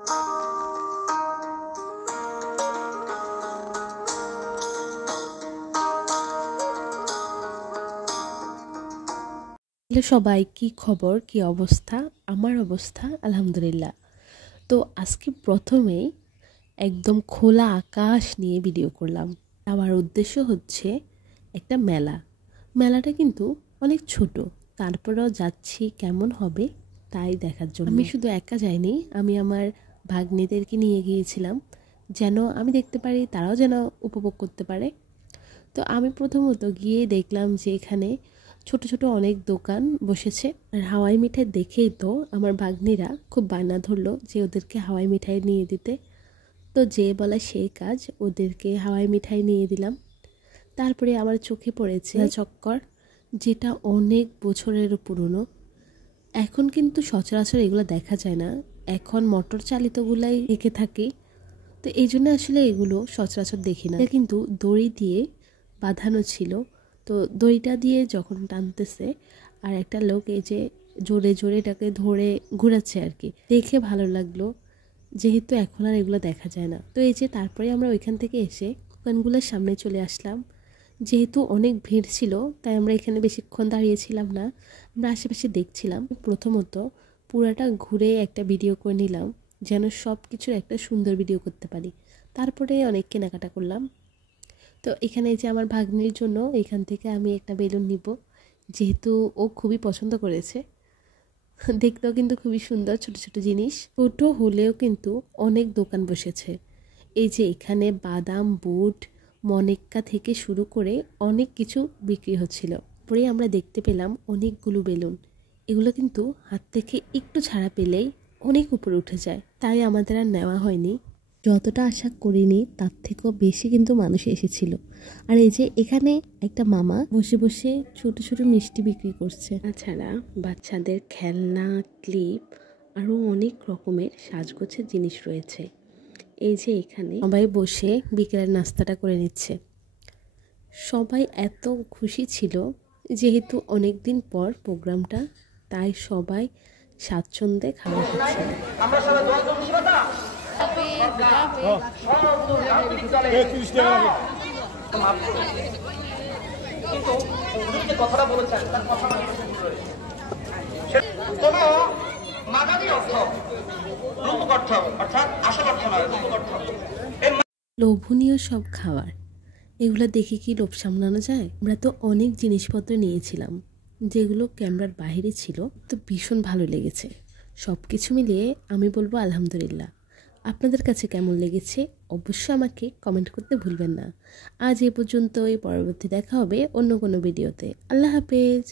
Hello সবাই, কি খবর, কি অবস্থা? আমার অবস্থা আলহামদুলিল্লাহ। তো আজকে প্রথমেই একদম খোলা আকাশ নিয়ে ভিডিও করলাম। আমার উদ্দেশ্য হচ্ছে একটা মেলাটা কিন্তু অনেক ছোট, তারপরেও যাচ্ছি কেমন হবে তাই দেখার জন্য। আমি শুধু একা যাইনি, আমি আমার ভাগ্নিদেরকে নিয়ে গিয়েছিলাম, যেন আমি দেখতে পারি, তারাও যেন উপভোগ করতে পারে। তো আমি প্রথমত গিয়ে দেখলাম যে এখানে ছোট ছোট অনেক দোকান বসেছে। আর হাওয়াই মিঠাই দেখেই তো আমার ভাগ্নিরা খুব বায়না ধরলো যে ওদেরকে হাওয়াই মিঠাই নিয়ে দিতে। তো যে বলা সেই কাজ, ওদেরকে হাওয়াই মিঠাই নিয়ে দিলাম। তারপরে আমার চোখে পড়েছে চক্কর, যেটা অনেক বছরেরও পুরনো। এখন কিন্তু সচরাচর এগুলো দেখা যায় না, এখন মোটর চালিতগুলাই এঁকে থাকি। তো এই জন্য আসলে এগুলো সচরাচর দেখি না। কিন্তু দড়ি দিয়ে বাঁধানো ছিল, তো দড়িটা দিয়ে যখন টানতেছে আর একটা লোক এই যে জোরে জোরে এটাকে ধরে ঘোরাচ্ছে আর কি, দেখে ভালো লাগলো, যেহেতু এখন আর এগুলো দেখা যায় না। তো এই যে তারপরে আমরা ওইখান থেকে এসে দোকানগুলোর সামনে চলে আসলাম। যেহেতু অনেক ভিড় ছিল তাই আমরা এখানে বেশিক্ষণ দাঁড়িয়েছিলাম না, আমরা আশেপাশে দেখছিলাম। প্রথমত পুরাটা ঘুরে একটা ভিডিও করে নিলাম, যেন সব কিছুর একটা সুন্দর ভিডিও করতে পারি। তারপরে অনেক কেনাকাটা করলাম। তো এখানে যে আমার ভাগ্নির জন্য এখান থেকে আমি একটা বেলুন নিব, যেহেতু ও খুবই পছন্দ করেছে। দেখতেও কিন্তু খুবই সুন্দর, ছোট ছোট জিনিস। ছোট হলেও কিন্তু অনেক দোকান বসেছে। এই যে এখানে বাদাম, বুট, মনেক্কা থেকে শুরু করে অনেক কিছু বিক্রি হচ্ছিল। পরে আমরা দেখতে পেলাম অনেকগুলো বেলুন। এগুলো কিন্তু হাত থেকে একটু ছাড়া পেলেই অনেক উপরে উঠে যায়, তাই আমাদের আর নেওয়া হয়নি। যতটা আশা করিনি তার থেকেও বেশি কিন্তু মানুষ এসেছিল। আর এই যে এখানে একটা মামা বসে বসে ছোট ছোট মিষ্টি বিক্রি করছে। তাছাড়া বাচ্চাদের খেলনা, ক্লিপ, আরও অনেক রকমের সাজগোছের জিনিস রয়েছে। এই যে এখানে সবাই বসে বিকেলের নাস্তাটা করে নিচ্ছে। সবাই এত খুশি ছিল, যেহেতু অনেক দিন পর প্রোগ্রামটা, তাই সবাই স্বাচ্ছন্দ্যে খাবার খাচ্ছে। লোভনীয় সব খাবার, এগুলো দেখে কি লোভ সামলানো যায়? আমরা তো অনেক জিনিসপত্র নিয়েছিলাম যেগুলো ক্যামেরার বাইরে ছিল, তো ভীষণ ভালো লেগেছে। সব কিছু মিলিয়ে আমি বলবো আলহামদুলিল্লাহ। আপনাদের কাছে কেমন লেগেছে অবশ্যই আমাকে কমেন্ট করতে ভুলবেন না। আজ এ পর্যন্তই, পরবর্তী দেখা হবে অন্য কোনো ভিডিওতে। আল্লাহ হাফেজ।